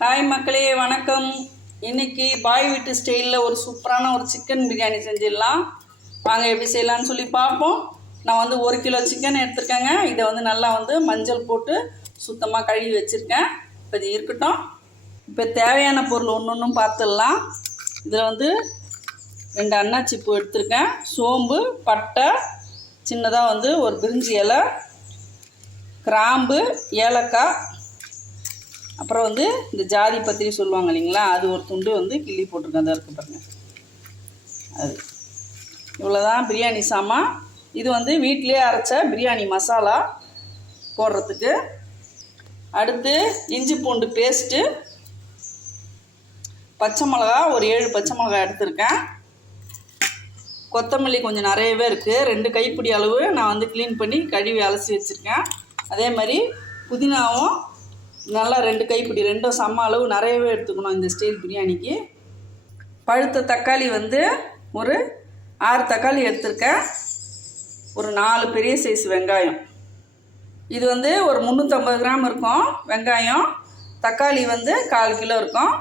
Hi மக்களே வணக்கம். இன்னைக்கு பாய் வீட்டு ஸ்டைலில் ஒரு சூப்பரான ஒரு சிக்கன் பிரியாணி செஞ்சிடலாம். வாங்க எப்படி செய்யலாம்னு சொல்லி பார்ப்போம். நான் வந்து ஒரு கிலோ சிக்கன் எடுத்திருக்கேங்க. இதை வந்து நல்லா வந்து மஞ்சள் போட்டு சுத்தமாக கழுவி வச்சுருக்கேன். இப்போ இது இருக்கட்டும். இப்போ தேவையான பொருள் ஒன்று ஒன்றும் பார்த்துடலாம். இதில் வந்து ரெண்டு அன்னாச்சி பூ எடுத்திருக்கேன். சோம்பு பட்டை சின்னதாக வந்து ஒரு பிரிஞ்சி இலை கிராம்பு ஏலக்காய் அப்புறம் வந்து இந்த ஜாதி பத்திரி சொல்லுவாங்க இல்லைங்களா அது ஒரு துண்டு வந்து கிள்ளி போட்டிருக்கேன் அதை இருக்கு பாருங்க. அது. இவ்வளோதான் பிரியாணி சாமான் இது வந்து வீட்டிலே அரைச்ச பிரியாணி மசாலா போடுறதுக்கு. அடுத்து இஞ்சி பூண்டு பேஸ்ட்டு பச்சை மிளகா ஒரு ஏழு பச்சை மிளகா எடுத்திருக்கேன். கொத்தமல்லி கொஞ்சம் நிறையவே இருக்குது ரெண்டு கைப்பிடி அளவு நான் வந்து க்ளீன் பண்ணி கழுவி அலசி வச்சுருக்கேன். அதே மாதிரி புதினாவும் நல்லா ரெண்டு கைப்பிடி ரெண்டும் சம அளவு நிறையவே எடுத்துக்கணும் இந்த ஸ்டைல் பிரியாணிக்கு. பழுத்த தக்காளி வந்து ஒரு ஆறு தக்காளி எடுத்திருக்கேன். ஒரு நாலு பெரிய சைஸ் வெங்காயம். இது வந்து ஒரு முந்நூற்றம்பது கிராம் இருக்கும் வெங்காயம். தக்காளி வந்து கால் கிலோ இருக்கும்.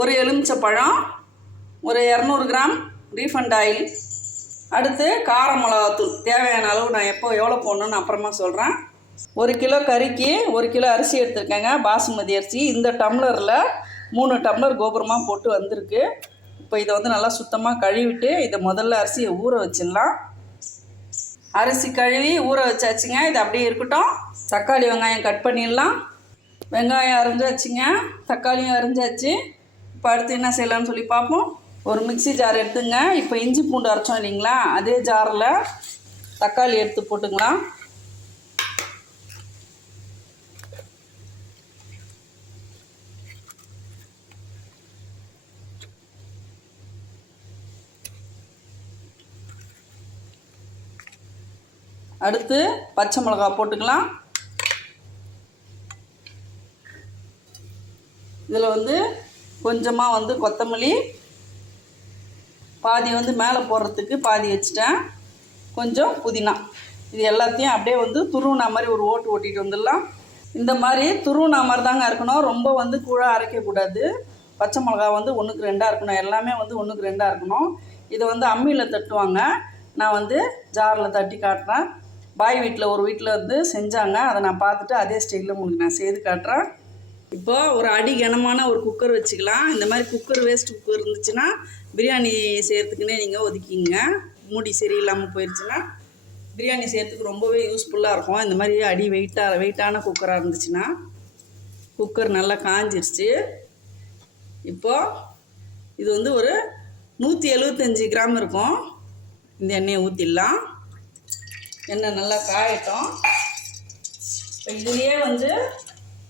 ஒரு எலுமிச்சை பழம் ஒரு இரநூறு கிராம் ரீஃபண்ட் ஆயில். அடுத்து கார மிளகாத்தூள். தேவையான அளவு நான் எப்போ எவ்வளோ போடணுன்னு அப்புறமா சொல்கிறேன் ஒரு கிலோ கறிக்கு ஒரு கிலோ அரிசி எடுத்துருக்கேங்க பாசுமதி அரிசி. இந்த டம்ளரில் மூணு டம்ளர் கோபுரமாக போட்டு வந்திருக்கு. இப்போ இதை வந்து நல்லா சுத்தமாக கழுவிட்டு இதை முதல்ல அரிசியை ஊற வச்சிடலாம். அரிசி கழுவி ஊற வச்சாச்சுங்க. இது அப்படியே இருக்கட்டும். தக்காளி வெங்காயம் கட் பண்ணிடலாம். வெங்காயம் அரிஞ்சாச்சுங்க. தக்காளியும் அரிஞ்சாச்சு. இப்போ அடுத்து என்ன செய்யலாம்னு சொல்லி பார்ப்போம். ஒரு மிக்ஸி ஜார் எடுத்துங்க. இப்போ இஞ்சி பூண்டு அரைச்சோம் இல்லைங்களா? அதே ஜாரில் தக்காளி எடுத்து போட்டுக்கலாம். அடுத்து பச்சை மிளகா போட்டுக்கலாம். இதில் வந்து கொஞ்சமாக வந்து கொத்தமல்லி. பாதி வந்து மேலே போடுறதுக்கு பாதி வச்சுட்டேன். கொஞ்சம் புதினா. இது எல்லாத்தையும் அப்படியே வந்து துருவினா மாதிரி ஒரு ஓட்டு ஓட்டிட்டு வந்துடலாம். இந்த மாதிரி துருவினா மாதிரி தாங்க இருக்கணும். ரொம்ப வந்து கூழாக அரைக்கக்கூடாது பச்சை மிளகா வந்து ஒன்றுக்கு ரெண்டாக இருக்கணும். எல்லாமே வந்து ஒன்றுக்கு ரெண்டாக இருக்கணும். இதை வந்து அம்மியில் தட்டுவாங்க. நான் வந்து ஜாரில் தட்டி காட்டுறேன். பாய் வீட்டில் ஒரு வீட்டில் வந்து செஞ்சாங்க. அதை நான் பார்த்துட்டு அதே ஸ்டைலில் உங்களுக்கு நான் செய்து காட்டுறேன். இப்போ ஒரு அடி கனமான ஒரு குக்கர் வச்சுக்கலாம். இந்த மாதிரி குக்கர் வேஸ்ட் குக்கர் இருந்துச்சுன்னா பிரியாணி செய்கிறதுக்குன்னே நீங்கள் ஒதுக்கிங்க. மூடி சரியில்லாமல் போயிடுச்சுன்னா பிரியாணி செய்கிறதுக்கு ரொம்பவே யூஸ்ஃபுல்லாக இருக்கும். இந்த மாதிரி அடி வெயிட்டாக வெயிட்டான குக்கராக இருந்துச்சுன்னா குக்கர் நல்லா காஞ்சிருச்சு. இப்போது இது வந்து ஒரு நூற்றி எழுபத்தஞ்சி கிராம் இருக்கும். இந்த எண்ணெயை ஊற்றிடலாம் எண்ணெய் நல்லா காயட்டும். இப்போ இதுலேயே வந்து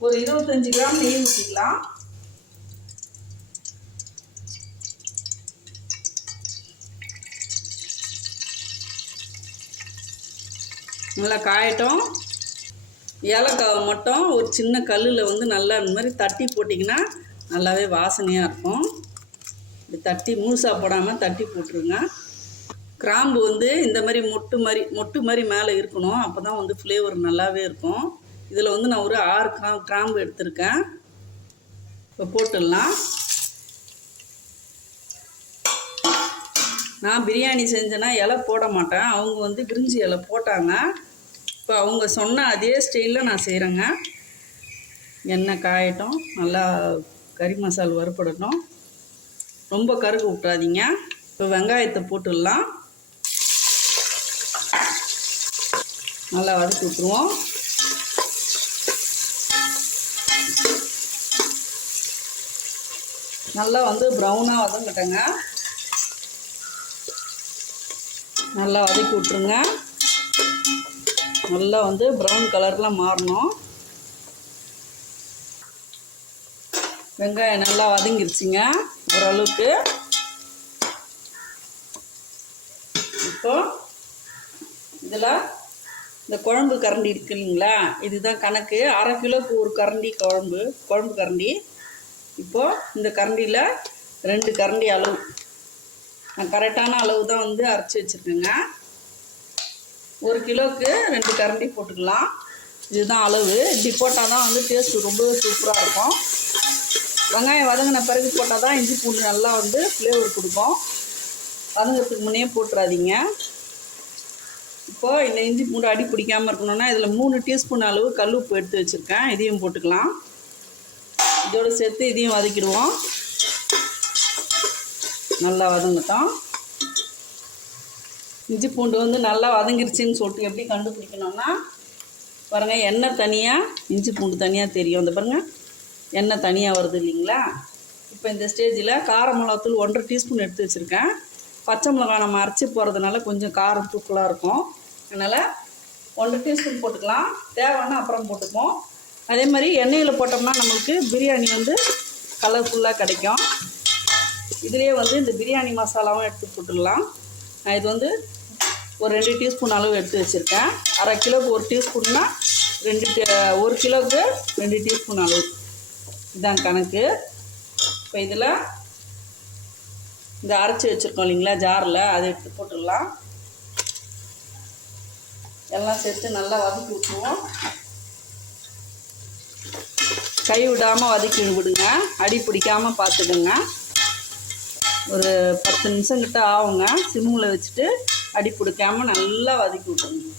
ஒரு இருபத்தஞ்சி கிராம் நெய் ஊற்றிக்கலாம் நல்லா காயட்டும். ஏலக்காவை மட்டும் ஒரு சின்ன கல்லில் வந்து நல்லா இந்த மாதிரி தட்டி போட்டிங்கன்னா நல்லாவே வாசனையாக இருக்கும். இப்படி தட்டி முழுசாக போடாமல் தட்டி போட்டுருங்க. கிராம்பு வந்து இந்த மாதிரி மொட்டு மாதிரி மொட்டு மாதிரி மேலே இருக்கணும். அப்போ தான் வந்து ஃப்ளேவர் நல்லாவே இருக்கும். இதில் வந்து நான் ஒரு ஆறு கிரா கிராம்பு எடுத்திருக்கேன். இப்போ போட்டுடலாம். நான் பிரியாணி செஞ்சேன்னா இலை போட மாட்டேன். அவங்க வந்து பிரிஞ்சி இலை போட்டாங்க. இப்போ அவங்க சொன்ன அதே ஸ்டைலில் நான் செய்கிறேங்க எண்ணெய் காயட்டும். நல்லா கறி மசால் வறுப்படட்டும் ரொம்ப கருகு விட்றாதீங்க இப்போ வெங்காயத்தை போட்டுடலாம். நல்லா வதக்கி விட்ருவோம் நல்லா வந்து ப்ரௌனாக வதங்கிட்டேங்க. நல்லா வதக்கி விட்ருங்க நல்லா வந்து ப்ரௌன் கலரில் மாறணும். வெங்காயம் நல்லா வதங்கிருச்சுங்க ஓரளவுக்கு. இப்போ இதில் இந்த குழம்பு கரண்டி இருக்கு இல்லைங்களா? இதுதான் கணக்கு. அரை கிலோக்கு ஒரு கரண்டி குழம்பு குழம்பு கரண்டி. இப்போது இந்த கரண்டியில் ரெண்டு கரண்டி அளவு. நான் கரெக்டான அளவு தான் வந்து அரைச்சி வச்சுருக்கேங்க. ஒரு கிலோவுக்கு ரெண்டு கரண்டி போட்டுக்கலாம். இதுதான் அளவு. இப்படி போட்டால் தான் வந்து டேஸ்ட்டு ரொம்ப சூப்பராக இருக்கும். வெங்காயம் வதங்கின பிறகு போட்டால் தான் இஞ்சி பூண்டு நல்லா வந்து ஃப்ளேவர் கொடுக்கும். வதங்கிறதுக்கு முன்னே போட்டுறாதீங்க. இப்போது இந்த இஞ்சி பூண்டு அடி பிடிக்காமல் இருக்கணும்னா இதில் மூணு டீஸ்பூன் அளவு கல் உப்பு எடுத்து வச்சுருக்கேன். இதையும் போட்டுக்கலாம். இதோடு சேர்த்து இதையும் வதக்கிடுவோம். நல்லா வதங்கட்டும். இஞ்சி பூண்டு வந்து நல்லா வதங்கிருச்சின்னு சொல்லிட்டு எப்படி கண்டுபிடிக்கணும்னா பாருங்கள் எண்ணெய் தனியாக இஞ்சி பூண்டு தனியாக தெரியும். அந்த பாருங்கள் எண்ணெய் தனியாக வருது இல்லைங்களா? இப்போ இந்த ஸ்டேஜில் கார மிளகாத்தூள் ஒன்றரை டீஸ்பூன் எடுத்து வச்சுருக்கேன். பச்சை மிளகா நம்ம அரைச்சி போகிறதுனால கொஞ்சம் காரம் தூக்கலாக இருக்கும். அதனால் ஒன்றரை டீஸ்பூன் போட்டுக்கலாம். தேவைன்னா அப்புறம் போட்டுப்போம். அதே மாதிரி எண்ணெயில் போட்டோம்னா நம்மளுக்கு பிரியாணி வந்து கலர்ஃபுல்லாக கிடைக்கும். இதுலேயே வந்து இந்த பிரியாணி மசாலாவும் எடுத்து போட்டுக்கலாம் நான் இது வந்து ஒரு ரெண்டு டீஸ்பூன் அளவு எடுத்து வச்சுருக்கேன். அரை கிலோவுக்கு ஒரு டீஸ்பூன்னா ரெண்டு ஒரு கிலோவுக்கு ரெண்டு டீஸ்பூன் அளவு. இதுதான் கணக்கு. இப்போ இதில் இந்த அரைச்சி வச்சுருக்கோம் இல்லைங்களா ஜாரில் அதை எடுத்து போட்டுடலாம். எல்லாம் சேர்த்து நல்லா வதக்கி விட்டுருவோம். கை விடாமல் வதக்கி விடுங்க. அடி பிடிக்காமல் பார்த்துக்குங்க. ஒரு பத்து நிமிஷம் கிட்ட ஆகுங்க. சிம்மில் வச்சுட்டு அடி பிடிக்காம நல்லா வதக்கி விட்டுருங்க.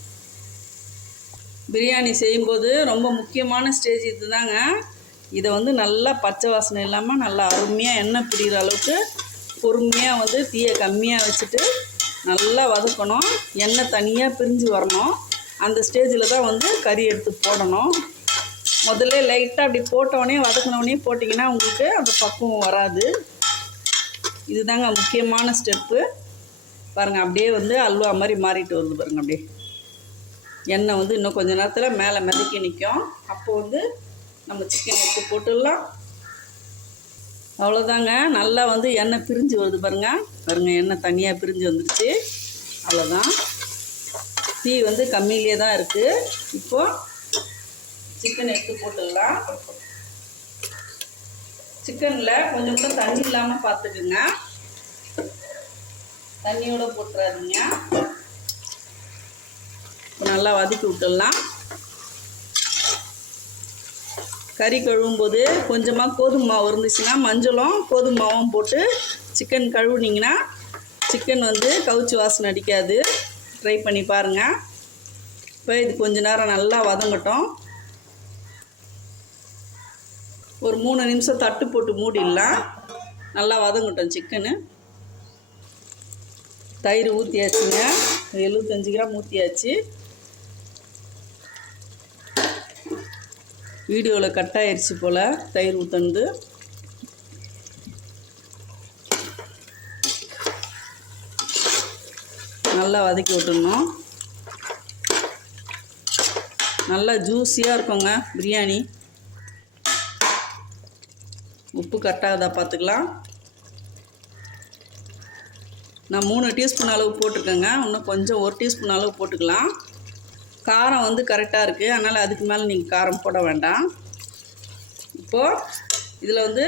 பிரியாணி செய்யும்போது ரொம்ப முக்கியமான ஸ்டேஜ் இதுதாங்க. இதை வந்து நல்லா பச்சை வாசனை இல்லாமல் நல்லா அருமையாக எண்ணெய் பிடிக்கிற அளவுக்கு பொறுமையாக வந்து தீயை கம்மியாக வச்சுட்டு நல்லா வதக்கணும். எண்ணெய் தனியாக பிரிஞ்சு வரணும். அந்த ஸ்டேஜில் தான் வந்து கறி எடுத்து போடணும். முதல்ல லைட்டாக அப்படி போட்டோடனே வதக்கினோடனே போட்டிங்கன்னா உங்களுக்கு அந்த பக்குவம் வராது. இதுதாங்க முக்கியமான ஸ்டெப்பு பாருங்கள் அப்படியே வந்து அல்வா மாதிரி மாறிட்டு வருது பாருங்கள் அப்படியே. எண்ணெய் வந்து இன்னும் கொஞ்சம் நேரத்தில் மேலே மிதக்கி நிற்கும் அப்போது வந்து நம்ம சிக்கன் எடுத்து போட்டுடலாம். அவ்வளோதாங்க நல்லா வந்து எண்ணெய் பிரிஞ்சு வருது பாருங்க. பாருங்க எண்ணெய் தனியாக பிரிஞ்சு வந்துருச்சு. அவ்வளோதான் தீ வந்து கம்மியிலே தான் இருக்குது இப்போது சிக்கன் எடுத்து போட்டுடலாம். சிக்கனில் கொஞ்சம் கூட தண்ணி இல்லாமல் பார்த்துக்குங்க தண்ணியோட போட்டுறாதீங்க. இப்போ நல்லா வதக்கி விட்டுடலாம். கறி கழுவும் போது கொஞ்சமாக கோதுமை மாவு இருந்துச்சுன்னா மஞ்சளும் கோதுமை மாவும் போட்டு சிக்கன் கழுவுனீங்கன்னா சிக்கன் வந்து கவுச்சி வாசனை அடிக்காது. ட்ரை பண்ணி பாருங்கள் இப்போ இது கொஞ்ச நேரம் நல்லா வதங்கட்டும். ஒரு மூணு நிமிஷம் தட்டு போட்டு மூடிடலாம். நல்லா வதங்கட்டும் சிக்கனு தயிர் ஊற்றியாச்சுங்க எழுபத்தஞ்சு கிராம் ஊற்றியாச்சு வீடியோவில் கட் ஆயிடுச்சு போல் தயிர் ஊற்றுனது நல்லா வதக்கி விட்டுடணும். நல்லா ஜூஸியாக இருக்குங்க பிரியாணி. உப்பு கரெக்டாகுதா பார்த்துக்கலாம். நான் மூணு டீஸ்பூன் அளவு போட்டிருக்கேங்க. இன்னும் கொஞ்சம் ஒரு டீஸ்பூன் அளவு போட்டுக்கலாம். காரம் வந்து கரெக்டாக இருக்குது அதனால் அதுக்கு மேலே நீங்கள் காரம் போட வேண்டாம். இப்போது இதில் வந்து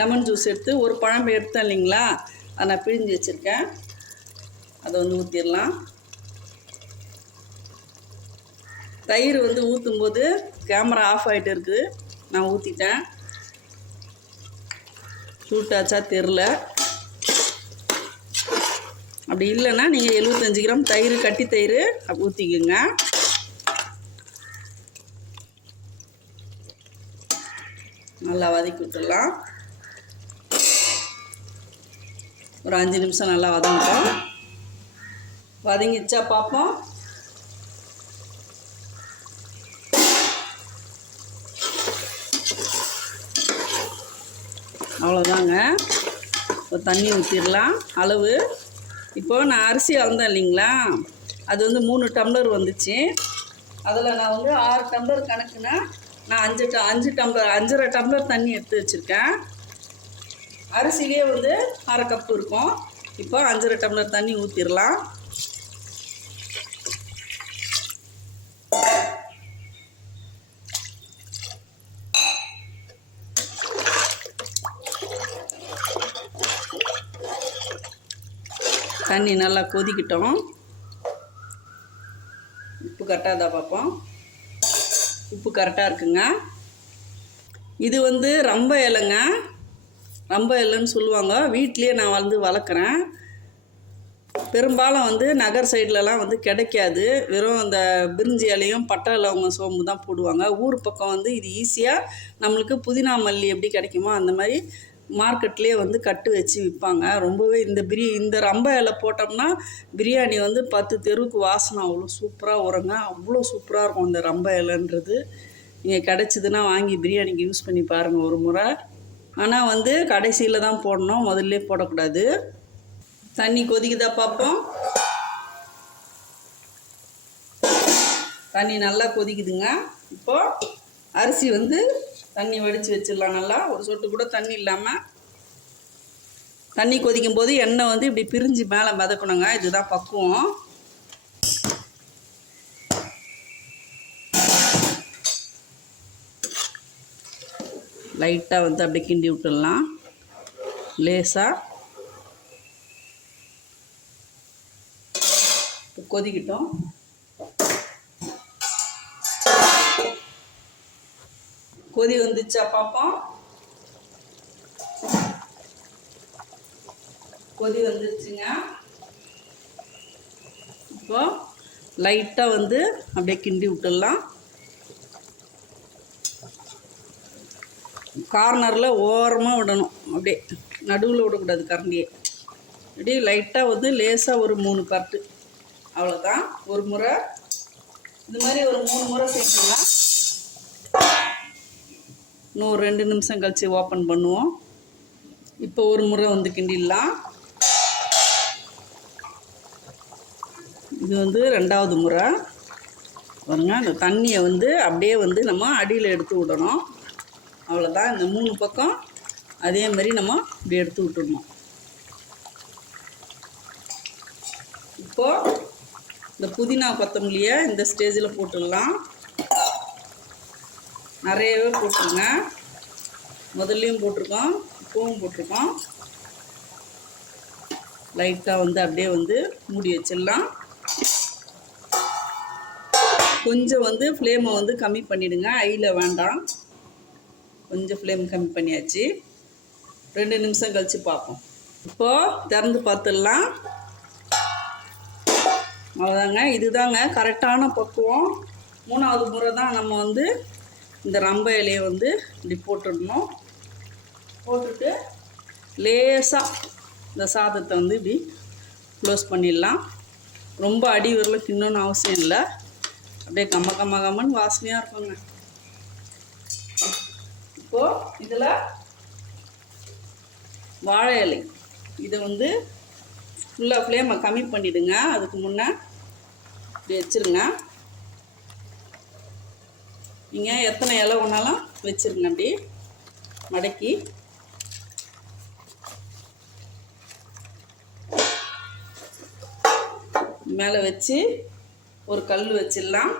லெமன் ஜூஸ் எடுத்து ஒரு பழம் எடுத்தேன் இல்லைங்களா? அதை நான் பிழிஞ்சு வச்சுருக்கேன். அதை வந்து ஊற்றிடலாம் தயிர் வந்து ஊற்றும்போது கேமரா ஆஃப் ஆகிட்டு இருக்குது. நான் ஊற்றிட்டேன் சூட்டாச்சா தெரில அப்படி இல்லைன்னா நீங்கள் எழுபத்தஞ்சு கிராம் தயிர் கட்டி தயிர் ஊற்றிக்குங்க நல்லா வதக்கி விட்டுடலாம். ஒரு அஞ்சு நிமிஷம் நல்லா வதங்கிட்டோம். வதங்கிச்சா பார்ப்போம் அவ்வளோதாங்க. இப்போ தண்ணி ஊற்றிடலாம் அளவு. இப்போ நான் அரிசி அளந்தேன் இல்லைங்களா? அது வந்து மூணு டம்ளர் வந்துச்சு. அதில் நான் வந்து ஆறு டம்ளர் கணக்குனா நான் அஞ்சு ட அஞ்சு டம்ளர் அஞ்சரை டம்ளர் தண்ணி எடுத்து வச்சுருக்கேன். அரிசிலேயே வந்து அரை கப்பு இருக்கும். இப்போ அஞ்சரை டம்ளர் தண்ணி ஊற்றிடலாம் தண்ணி நல்லா கொதிக்கட்டும். உப்பு கரெக்டாக பார்ப்போம் உப்பு கரெக்டாக இருக்குங்க. இது வந்து ரொம்ப இலைங்க. ரொம்ப இல்லைன்னு சொல்லுவாங்க. வீட்லேயே நான் வந்து வளர்க்குறேன். பெரும்பாலும் வந்து நகர் சைட்லலாம் வந்து கிடைக்காது. வெறும் அந்த பிரிஞ்சி இலையும் பட்டை அவங்க சோம்பு தான் போடுவாங்க. ஊர் பக்கம் வந்து இது ஈஸியாக நம்மளுக்கு புதினா மல்லி எப்படி கிடைக்குமோ அந்த மாதிரி மார்க்கெட்லேயே வந்து கட்டு வச்சு விற்பாங்க ரொம்பவே இந்த பிரி இந்த ரம்ப இலை போட்டோம்னா பிரியாணி வந்து பத்து தெருவுக்கு வாசனை அவ்வளோ சூப்பராக வருங்க அவ்வளோ சூப்பராக இருக்கும் இந்த ரம்ப இலைன்றது. நீங்கள் கிடச்சிதுன்னா வாங்கி பிரியாணிக்கு யூஸ் பண்ணி பாருங்கள் ஒரு முறை. ஆனால் வந்து கடைசியில் தான் போடணும். முதல்ல போடக்கூடாது. தண்ணி கொதிக்குதா பார்ப்போம் தண்ணி நல்லா கொதிக்குதுங்க. இப்போ அரிசி வந்து தண்ணி வடித்து வச்சிடலாம் நல்லா. ஒரு சொட்டு கூட தண்ணி இல்லாமல் தண்ணி கொதிக்கும் போது எண்ணெய் வந்து இப்படி பிரிஞ்சு மேலே மிதக்கணுங்க இதுதான் பக்குவம். லைட்டாக வந்து அப்படியே கிண்டி விட்டுடலாம். லேசாக கொதிக்கிட்டோம். கொதி வந்துச்சா பார்ப்போம் கொதி வந்துருச்சுங்க. இப்போ லைட்டாக வந்து அப்படியே கிண்டி விட்டுடலாம். கார்னரில் ஓரமாக விடணும். அப்படியே நடுவில் விடக்கூடாது கரண்டியை. அப்படியே லைட்டாக வந்து லேசாக ஒரு மூணு பட்டு அவ்வளோதான் ஒரு முறை. இது மாதிரி ஒரு மூணு முறை சேர்க்கலாம் இன்னும் ஒரு ரெண்டு நிமிஷம் கழித்து ஓப்பன் பண்ணுவோம். இப்போ ஒரு முறை வந்து கிண்டிடலாம். இது வந்து ரெண்டாவது முறை. பாருங்க அந்த தண்ணியை வந்து அப்படியே வந்து நம்ம அடியில் எடுத்து விடணும். அவ்வளோதான் இந்த மூணு பக்கம் அதே மாதிரி நம்ம இப்படி எடுத்து விட்டுடணும். இப்போது இந்த புதினா கொத்தமல்லியை இந்த ஸ்டேஜில் போட்டுடலாம். நிறையவே போட்டுருங்க முதல்லையும் போட்டிருக்கோம் இப்போவும் போட்டிருக்கோம். லைட்டாக வந்து அப்படியே வந்து மூடி வச்சிடலாம். கொஞ்சம் வந்து ஃப்ளேமை வந்து கம்மி பண்ணிவிடுங்க ஐயில் வேண்டாம். கொஞ்சம் ஃப்ளேம் கம்மி பண்ணியாச்சு. ரெண்டு நிமிஷம் கழித்து பார்ப்போம். இப்போது திறந்து பார்த்துடலாம். அவ்வளோதாங்க. இதுதாங்க கரெக்டான பக்குவம். மூணாவது முறை தான் நம்ம வந்து இந்த ரம்ப இலையை வந்து இப்படி போட்டுடணும். போட்டுட்டு லேசாக இந்த சாதத்தை வந்து இப்படி க்ளோஸ் பண்ணிடலாம். ரொம்ப அடி வரல கிண்ணணும்னு அவசியம் இல்லை. அப்படியே கம்ம கம்ம கம்மன்னு வாசனையாக இருக்குங்க. இப்போது இதில் வாழை இலை. இதை வந்து ஃபுல்லாக ஃப்ளேமை கம்மி பண்ணிவிடுங்க அதுக்கு முன்னே இப்படி வச்சுருங்க. நீங்கள் எத்தனை இலை ஒன்றாலும் வச்சுருங்க அப்படி. மடக்கி. மேலே வச்சு ஒரு கல் வச்சிடலாம்.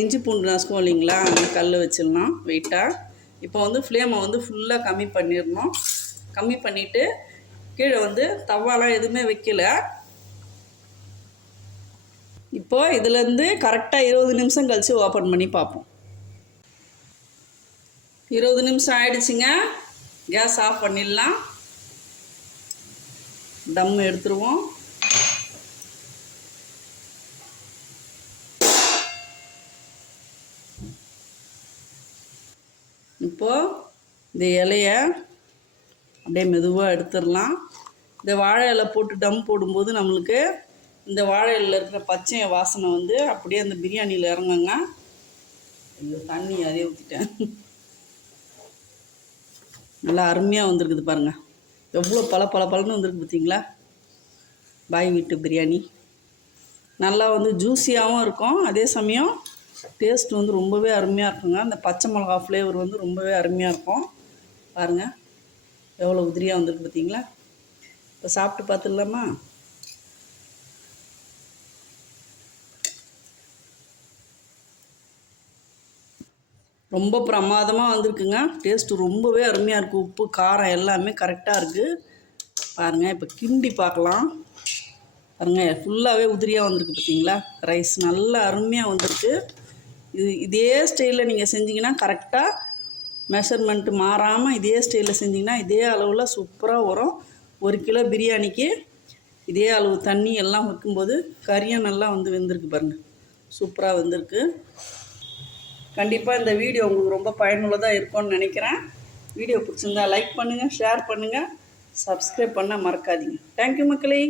இஞ்சி பூண்டு நசுக்கும் இல்லைங்களா அந்த கல் வச்சிடலாம் வெயிட்டாக இப்போ வந்து ஃப்ளேமை வந்து ஃபுல்லாக கம்மி பண்ணிடணும். கம்மி பண்ணிவிட்டு கீழே வந்து தவாலாம் எதுவுமே வைக்கல. இப்போ இதுலேருந்து கரெக்டாக இருபது நிமிஷம் கழித்து ஓப்பன் பண்ணி பார்ப்போம். இருபது நிமிஷம் ஆயிடுச்சுங்க. கேஸ் ஆஃப் பண்ணிடலாம். தம் எடுத்துருவோம். இப்போது இந்த இலைய அப்படியே மெதுவாக எடுத்துடலாம். இந்த வாழை இலை போட்டு டம் போடும்போது நம்மளுக்கு இந்த வாழை இலையில் இருக்கிற பச்சை வாசனை வந்து அப்படியே அந்த பிரியாணியில் இறங்குங்க. இந்த தண்ணி அதே ஊற்றிட்டேன் நல்லா அருமையாக வந்திருக்குது பாருங்கள் எவ்வளோ பல பல பலன்னு வந்திருக்கு பார்த்தீங்களா பாய் வீட்டு பிரியாணி. நல்லா வந்து ஜூஸியாகவும் இருக்கும். அதே சமயம் டேஸ்ட் வந்து ரொம்பவே அருமையாக இருக்குங்க. அந்த பச்சை மிளகா ஃப்ளேவர் வந்து ரொம்பவே அருமையாக இருக்கும். பாருங்கள் எவ்வளோ உதிரியாக வந்திருக்கு பார்த்தீங்களா இப்போ சாப்பிட்டு பார்த்துடலாமா? ரொம்ப பிரமாதமாக வந்திருக்குங்க. டேஸ்ட்டு ரொம்பவே அருமையாக இருக்குது உப்பு காரம் எல்லாமே கரெக்டாக இருக்குது பாருங்கள் இப்போ கிண்டி பார்க்கலாம். பாருங்கள் ஃபுல்லாகவே உதிரியாக வந்திருக்கு பார்த்தீங்களா ரைஸ் நல்லா அருமையாக வந்திருக்கு. இது இதே ஸ்டைலில் நீங்கள் செஞ்சிங்கன்னா கரெக்டாக மெஷர்மெண்ட்டு மாறாமல் இதே ஸ்டைலில் செஞ்சிங்கன்னா இதே அளவில் சூப்பராக வரும். ஒரு கிலோ பிரியாணிக்கு இதே அளவு தண்ணி எல்லாம் வைக்கும்போது கறியும் நல்லா வந்து வெந்திருக்கு பாருங்கள் சூப்பராக வந்திருக்கு. கண்டிப்பாக இந்த வீடியோ உங்களுக்கு ரொம்ப பயனுள்ளதாக இருக்கும்னு நினைக்கிறேன். வீடியோ பிடிச்சிருந்தா லைக் பண்ணுங்கள் ஷேர் பண்ணுங்கள் சப்ஸ்கிரைப் பண்ண மறக்காதீங்க. தேங்க்யூ மக்களே.